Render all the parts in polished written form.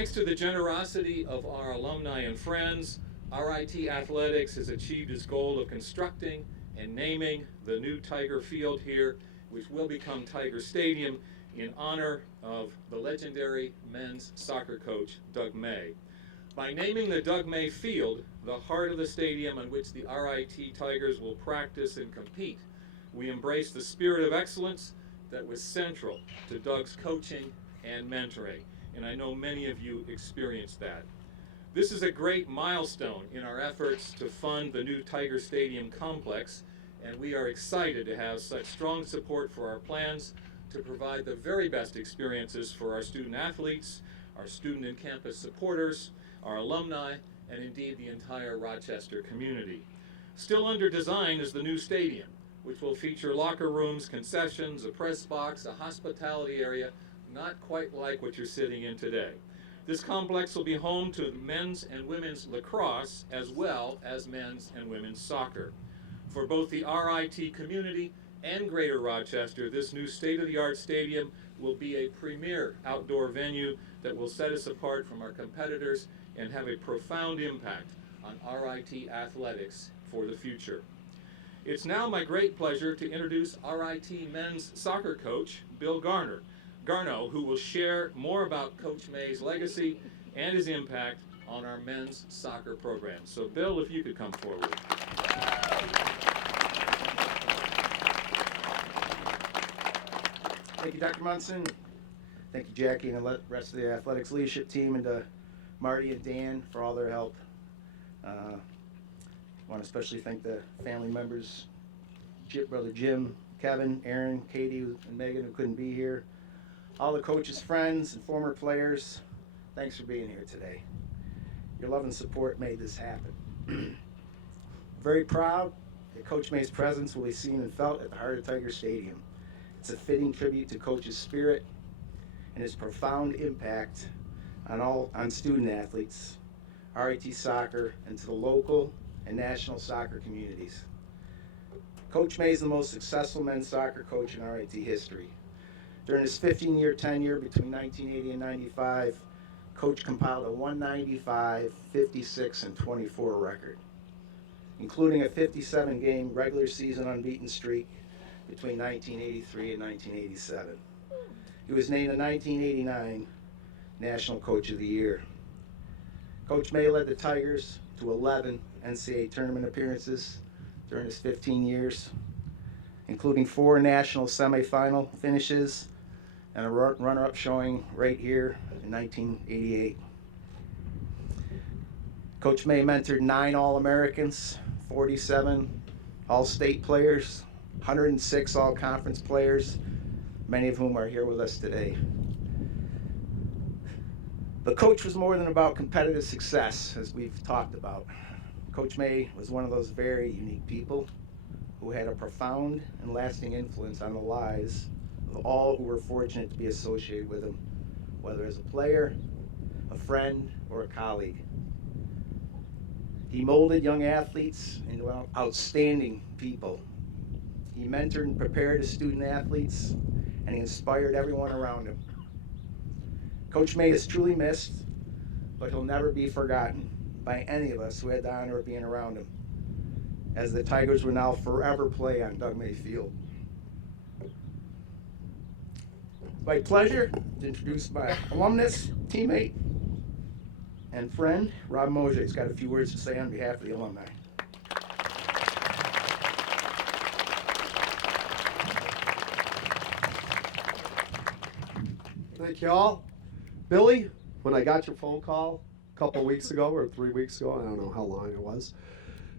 Thanks to the generosity of our alumni and friends, RIT Athletics has achieved its goal of constructing and naming the new Tiger Field here, which will become Tiger Stadium, in honor of the legendary men's soccer coach, Doug May. By naming the Doug May Field the heart of the stadium on which the RIT Tigers will practice and compete, we embrace the spirit of excellence that was central to Doug's coaching and mentoring, and I know many of you experienced that. This is a great milestone in our efforts to fund the new Tiger Stadium complex, and we are excited to have such strong support for our plans to provide the very best experiences for our student athletes, our student and campus supporters, our alumni, and indeed the entire Rochester community. Still under design is the new stadium, which will feature locker rooms, concessions, a press box, a hospitality area, not quite like what you're sitting in today. This complex will be home to men's and women's lacrosse as well as men's and women's soccer. For both the RIT community and Greater Rochester, this new state-of-the-art stadium will be a premier outdoor venue that will set us apart from our competitors and have a profound impact on RIT athletics for the future. It's now my great pleasure to introduce RIT men's soccer coach, Bill Garno, who will share more about Coach May's legacy and his impact on our men's soccer program. So Bill, if you could come forward. Thank you, Dr. Munson. Thank you, Jackie, and the rest of the athletics leadership team, and to Marty and Dan for all their help. I want to especially thank the family members, Brother Jim, Kevin, Aaron, Katie, and Megan, who couldn't be here. All the coaches, friends, and former players, thanks for being here today. Your love and support made this happen. Very proud that Coach May's presence will be seen and felt at the heart of Tiger Stadium. It's a fitting tribute to Coach's spirit and his profound impact on student athletes, RIT soccer, and to the local and national soccer communities. Coach May is the most successful men's soccer coach in RIT history. During his 15-year tenure between 1980 and 95, Coach compiled a 195, 56, and 24 record, including a 57-game regular season unbeaten streak between 1983 and 1987. He was named the 1989 National Coach of the Year. Coach May led the Tigers to 11 NCAA tournament appearances during his 15 years, including 4 national semifinal finishes and a runner-up showing right here in 1988. Coach May mentored 9 All-Americans, 47 All-State players, 106 All-Conference players, many of whom are here with us today. But Coach was more than about competitive success, as we've talked about. Coach May was one of those very unique people who had a profound and lasting influence on the lives of all who were fortunate to be associated with him, whether as a player, a friend, or a colleague. He molded young athletes into outstanding people. He mentored and prepared his student athletes, and he inspired everyone around him. Coach May is truly missed, but he'll never be forgotten by any of us who had the honor of being around him, as the Tigers will now forever play on Doug May Field. My pleasure to introduce my alumnus, teammate, and friend, Rob Mosier. He's got a few words to say on behalf of the alumni. Thank you all. Billy, when I got your phone call a couple weeks ago or 3 weeks ago, I don't know how long it was,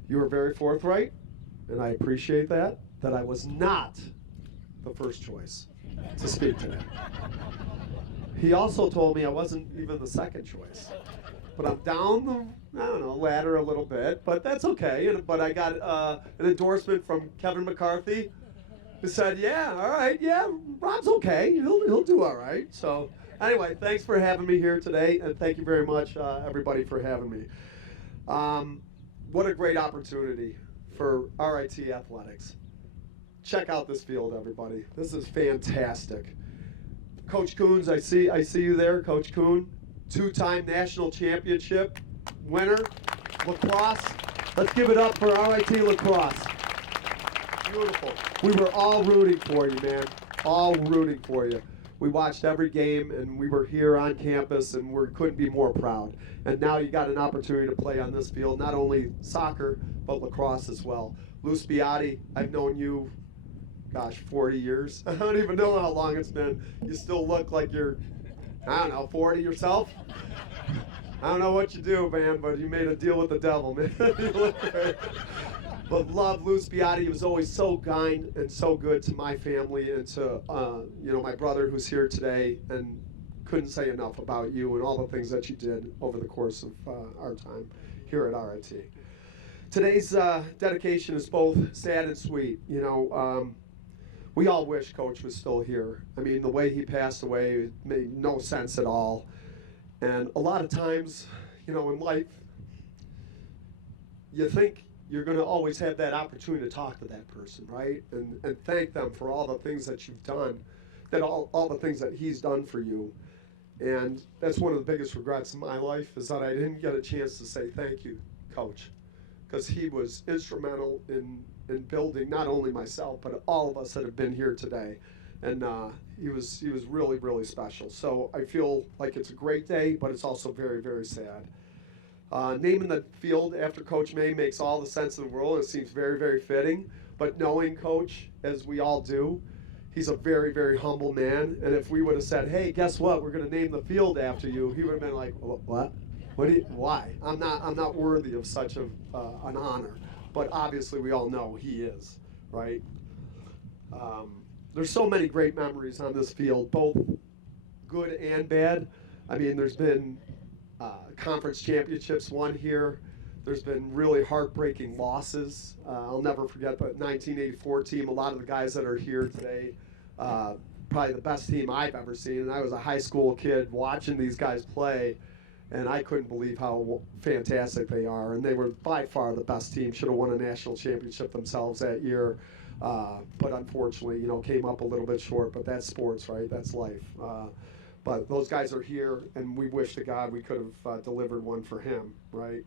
you were very forthright, and I appreciate that I was not the first choice to speak today. He also told me I wasn't even the second choice. But I'm down the, ladder a little bit, but that's okay. But I got an endorsement from Kevin McCarthy, who said, yeah, all right, yeah, Rob's okay. He'll do all right. So anyway, thanks for having me here today, and thank you very much, everybody, for having me. What a great opportunity for RIT athletics. Check out this field, everybody. This is fantastic. Coach Coons, I see you there, Coach Coon. two-time national championship winner, lacrosse. Let's give it up for RIT lacrosse. Beautiful. We were all rooting for you, man. All rooting for you. We watched every game, and we were here on campus, and we couldn't be more proud. And now you got an opportunity to play on this field, not only soccer, but lacrosse as well. Luce Beati, I've known you, gosh, 40 years. I don't even know how long it's been. You still look like you're, I don't know, 40 yourself? I don't know what you do, man, but you made a deal with the devil, man. You look great. But love Luce Beati. He was always so kind and so good to my family and to my brother who's here today, and couldn't say enough about you and all the things that you did over the course of our time here at RIT. Today's dedication is both sad and sweet. We all wish Coach was still here. I mean, the way he passed away made no sense at all. And a lot of times, in life, you think you're going to always have that opportunity to talk to that person, right? And thank them for all the things that you've done, that all the things that he's done for you. And that's one of the biggest regrets in my life, is that I didn't get a chance to say thank you, Coach, because he was instrumental in building not only myself, but all of us that have been here today. And he was really, really special. So I feel like it's a great day, but it's also very, very sad. Naming the field after Coach May makes all the sense in the world. It seems very, very fitting. But knowing Coach, as we all do, he's a very, very humble man. And if we would have said, hey, guess what? We're going to name the field after you, he would have been like, what? Why? I'm not worthy of such an honor. But obviously we all know he is, right? There's so many great memories on this field, both good and bad. I mean, there's been conference championships won here. There's been really heartbreaking losses. I'll never forget the 1984 team. A lot of the guys that are here today, probably the best team I've ever seen. And I was a high school kid watching these guys play, and I couldn't believe how fantastic they are. And they were by far the best team. Should have won a national championship themselves that year. But unfortunately, came up a little bit short. But that's sports, right? That's life. But those guys are here, and we wish to God we could have delivered one for him, right?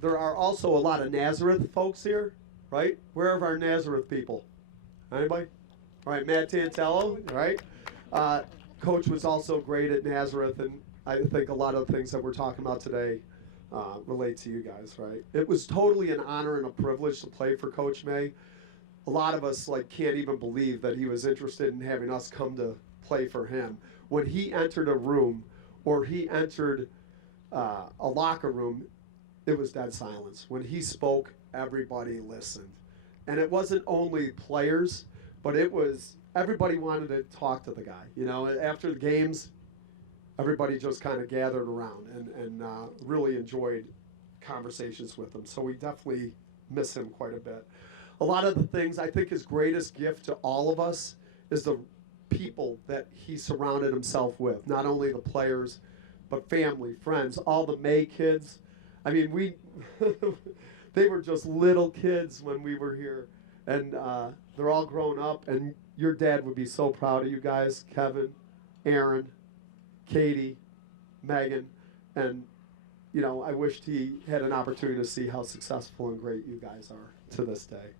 There are also a lot of Nazareth folks here, right? Where are our Nazareth people? Anybody? All right, Matt Tantello, right? Coach was also great at Nazareth, and I think a lot of the things that we're talking about today relate to you guys, right? It was totally an honor and a privilege to play for Coach May. A lot of us can't even believe that he was interested in having us come to play for him. When he entered a room or he entered a locker room, it was dead silence. When he spoke, everybody listened. And it wasn't only players, but it was everybody wanted to talk to the guy. After the games, everybody just kind of gathered around and really enjoyed conversations with him. So we definitely miss him quite a bit. A lot of the things, I think his greatest gift to all of us is the people that he surrounded himself with. Not only the players, but family, friends, all the May kids. I mean, they were just little kids when we were here. And they're all grown up, and your dad would be so proud of you guys, Kevin, Aaron, Katie, Megan, and I wished he had an opportunity to see how successful and great you guys are to this day.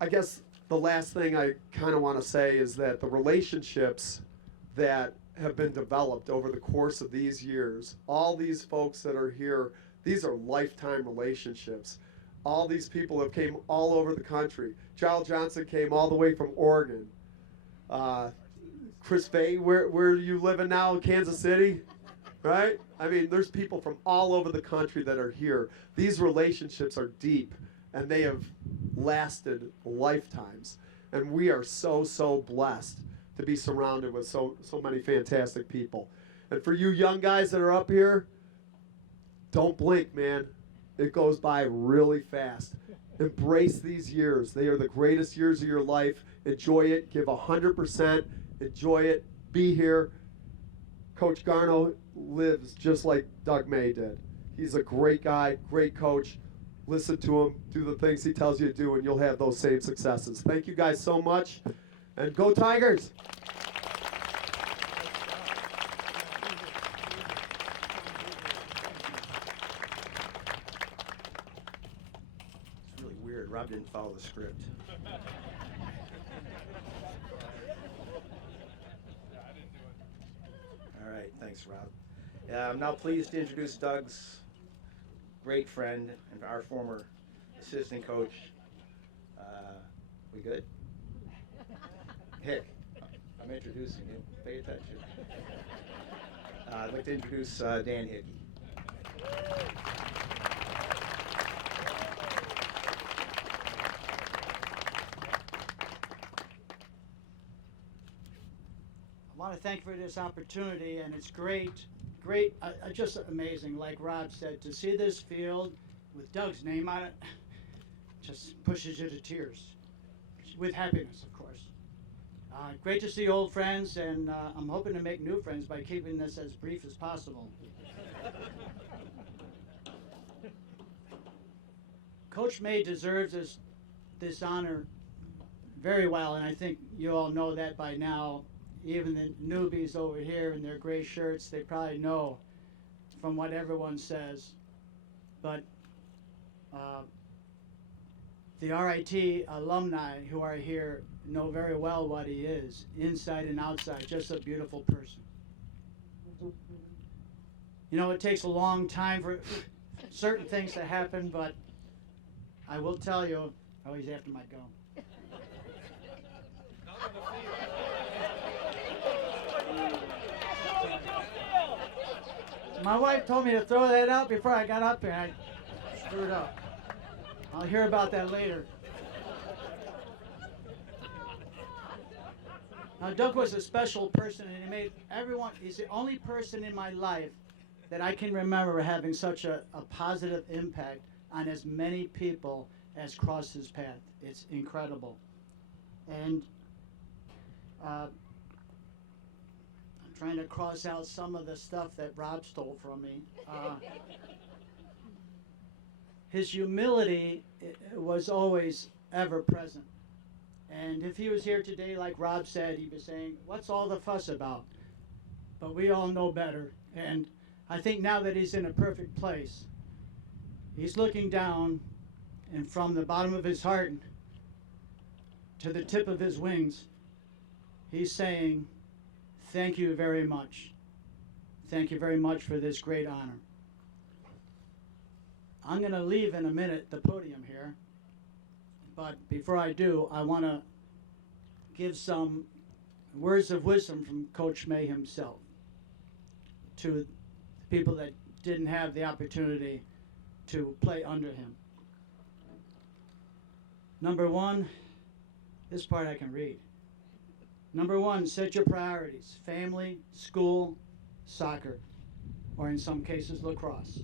I guess the last thing I kind of want to say is that the relationships that have been developed over the course of these years, all these folks that are here, these are lifetime relationships. All these people have came all over the country. Giles Johnson came all the way from Oregon. Chris Fay, where are you living now? In Kansas City? Right? I mean, there's people from all over the country that are here. These relationships are deep, and they have lasted lifetimes. And we are so, so blessed to be surrounded with so many fantastic people. And for you young guys that are up here, don't blink, man. It goes by really fast. Embrace these years. They are the greatest years of your life. Enjoy it. Give 100%. Enjoy it. Be here. Coach Garno lives just like Doug May did. He's a great guy, great coach. Listen to him. Do the things he tells you to do, and you'll have those same successes. Thank you guys so much. And go Tigers! weird. Rob didn't follow the script. All right, thanks, Rob. I'm now pleased to introduce Doug's great friend and our former assistant coach. We good? Hick, I'm introducing you. Pay attention. I'd like to introduce Dan Hickey. I want to thank you for this opportunity, and it's great, just amazing. Like Rob said, to see this field with Doug's name on it just pushes you to tears, with happiness, of course. Great to see old friends, and I'm hoping to make new friends by keeping this as brief as possible. Coach May deserves this honor very well, and I think you all know that by now. Even the newbies over here in their gray shirts, they probably know from what everyone says. But the RIT alumni who are here know very well what he is, inside and outside, just a beautiful person. You know, it takes a long time for certain things to happen, but I will tell you, oh, he's after my gum. My wife told me to throw that out before I got up here. I screwed up. I'll hear about that later. Now, Doug was a special person, and he made everyone, he's the only person in my life that I can remember having such a positive impact on as many people as crossed his path. It's incredible. And I'm trying to cross out some of the stuff that Rob stole from me. His humility was always ever present. And if he was here today, like Rob said, he'd be saying, what's all the fuss about? But we all know better. And I think now that he's in a perfect place, he's looking down, and from the bottom of his heart to the tip of his wings, he's saying, thank you very much. Thank you very much for this great honor. I'm going to leave in a minute the podium here, but before I do, I want to give some words of wisdom from Coach May himself to people that didn't have the opportunity to play under him. Number one, this part I can read. Number one, set your priorities: family, school, soccer, or in some cases, lacrosse.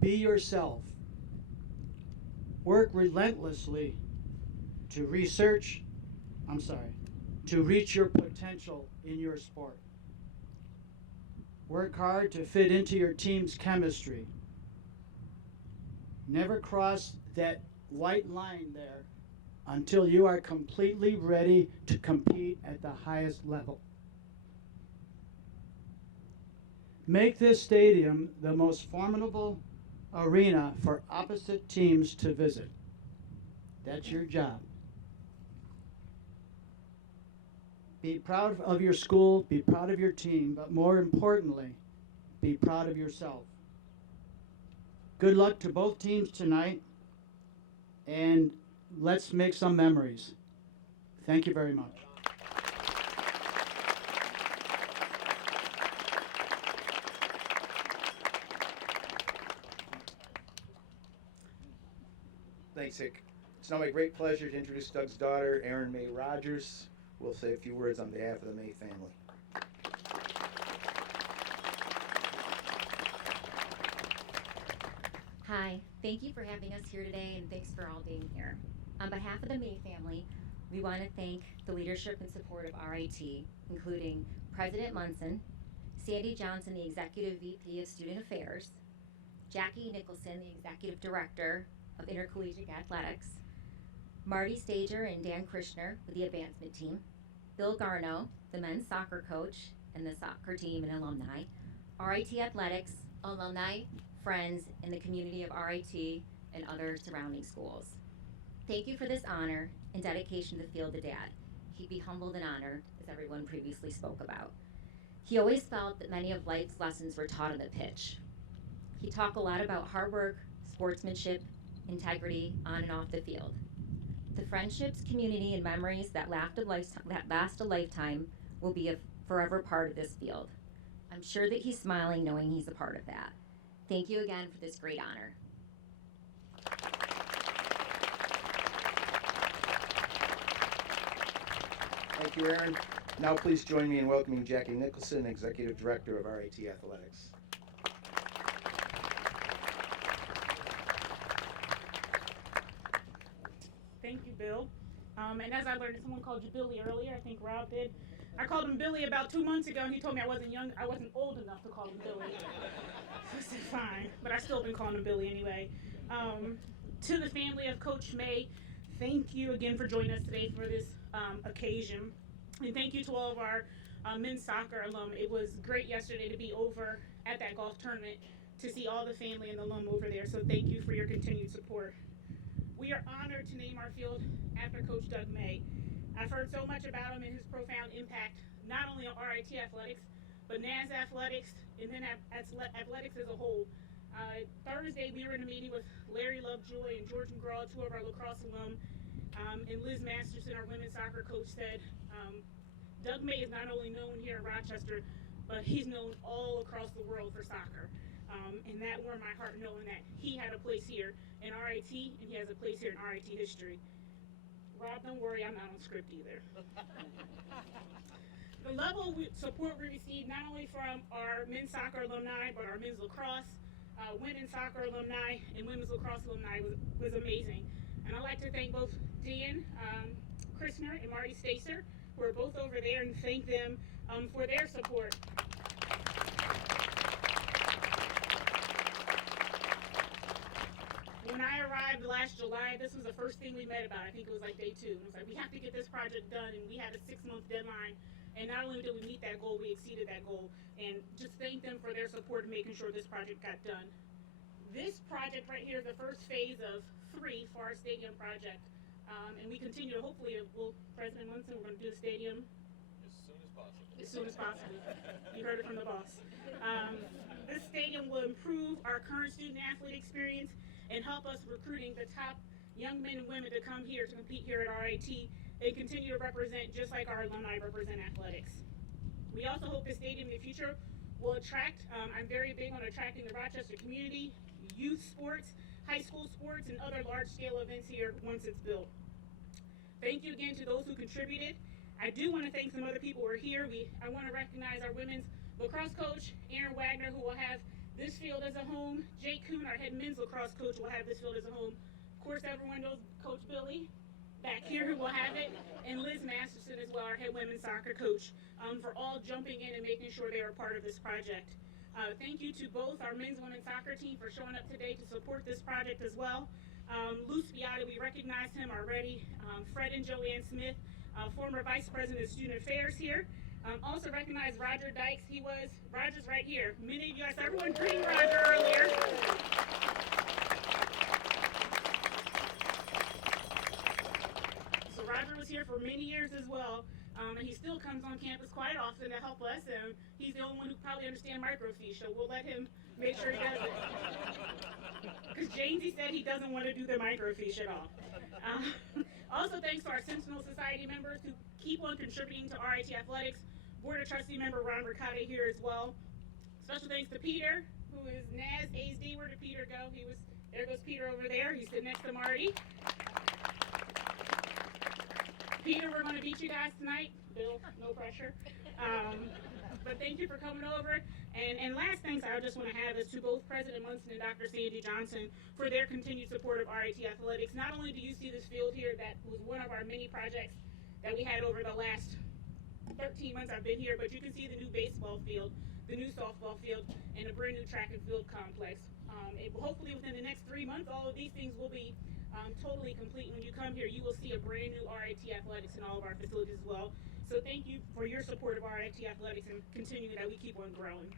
Be yourself. Work relentlessly to reach your potential in your sport. Work hard to fit into your team's chemistry. Never cross that white line there until you are completely ready to compete at the highest level. Make this stadium the most formidable arena for opposite teams to visit. That's your job. Be proud of your school, be proud of your team, but more importantly, be proud of yourself. Good luck to both teams tonight, and let's make some memories. Thank you very much. Thanks, Hick. It's now my great pleasure to introduce Doug's daughter, Erin May Rogers. We'll say a few words on behalf of the May family. Hi, thank you for having us here today, and thanks for all being here. On behalf of the May family, we want to thank the leadership and support of RIT, including President Munson, Sandy Johnson, the Executive VP of Student Affairs, Jackie Nicholson, the Executive Director of Intercollegiate Athletics, Marty Stager and Dan Krishner with the advancement team, Bill Garno, the men's soccer coach and the soccer team and alumni, RIT Athletics, alumni, friends, and the community of RIT, and other surrounding schools. Thank you for this honor and dedication to the field to Dad. He'd be humbled and honored, as everyone previously spoke about. He always felt that many of life's lessons were taught on the pitch. He talked a lot about hard work, sportsmanship, integrity, on and off the field. The friendships, community, and memories that last a lifetime will be a forever part of this field. I'm sure that he's smiling knowing he's a part of that. Thank you again for this great honor. Thank you, Aaron. Now please join me in welcoming Jackie Nicholson, Executive Director of RIT Athletics. Thank you, Bill. And as I learned, someone called you Billy earlier. I think Rob did. I called him Billy about 2 months ago, and he told me I wasn't old enough to call him Billy. So I said, fine, but I still been calling him Billy anyway. To the family of Coach May, thank you again for joining us today for this occasion. And thank you to all of our men's soccer alum. It was great yesterday to be over at that golf tournament to see all the family and the alum over there. So thank you for your continued support. We are honored to name our field after Coach Doug May. I've heard so much about him and his profound impact, not only on RIT athletics, but NAS athletics, and then athletics as a whole. Thursday, we were in a meeting with Larry Lovejoy and George McGraw, two of our lacrosse alum, and Liz Masterson, our women's soccer coach, said Doug May is not only known here in Rochester, but he's known all across the world for soccer. And that warmed my heart knowing that he had a place here in RIT, and he has a place here in RIT history. Rob, don't worry, I'm not on script either. The level of support we received not only from our men's soccer alumni, but our men's lacrosse, women's soccer alumni, and women's lacrosse alumni was amazing. And I'd like to thank both Dan Christner and Marty Stacer, who are both over there, and thank them for their support. When I arrived last July, this was the first thing we met about. I think it was like day 2. It was like, we have to get this project done, and we had a 6-month deadline. And not only did we meet that goal, we exceeded that goal. And just thank them for their support in making sure this project got done. This project right here is the first phase of 3 for our stadium project. And we continue, hopefully, President Munson, we're going to do the stadium as soon as possible. You heard it from the boss. This stadium will improve our current student athlete experience and help us recruiting the top young men and women to come here to compete here at RIT and continue to represent just like our alumni represent athletics. We also hope the stadium in the future will attract, I'm very big on attracting the Rochester community, youth sports, high school sports, and other large-scale events here once it's built. Thank you again to those who contributed. I do want to thank some other people who are here. I want to recognize our women's lacrosse coach, Aaron Wagner, who will have this field as a home. Jake Kuhn, our head men's lacrosse coach, will have this field as a home. Of course, everyone knows Coach Billy back here who will have it, and Liz Masterson as well, our head women's soccer coach, for all jumping in and making sure they are part of this project. Thank you to both our men's and women's soccer team for showing up today to support this project as well. Lou Spiata, we recognized him already. Fred and Joanne Smith, former Vice President of Student Affairs here. Also recognize Roger Dykes. Roger's right here. Many of you, I saw everyone greeting Roger earlier. So Roger was here for many years as well. And he still comes on campus quite often to help us. And he's the only one who probably understands microfiche, so we'll let him make sure he does it. Because Jamesy said he doesn't want to do the microfiche at all. Also, thanks to our Sentinel Society members who keep on contributing to RIT Athletics. Board of Trustee member Ron Ricotta here as well. Special thanks to Peter, who is NAS ASD. Where did Peter go? There goes Peter over there. He's sitting next to Marty. Peter, we're going to beat you guys tonight. Bill, no pressure. But thank you for coming over. And last thanks I just want to have is to both President Munson and Dr. Sandy Johnson for their continued support of RIT Athletics. Not only do you see this field here that was one of our many projects that we had over the last 13 months I've been here, but you can see the new baseball field, the new softball field, and a brand new track and field complex. Hopefully within the next 3 months, all of these things will be totally complete. When you come here, you will see a brand new RIT Athletics in all of our facilities as well. So thank you for your support of RIT Athletics and continuing that we keep on growing.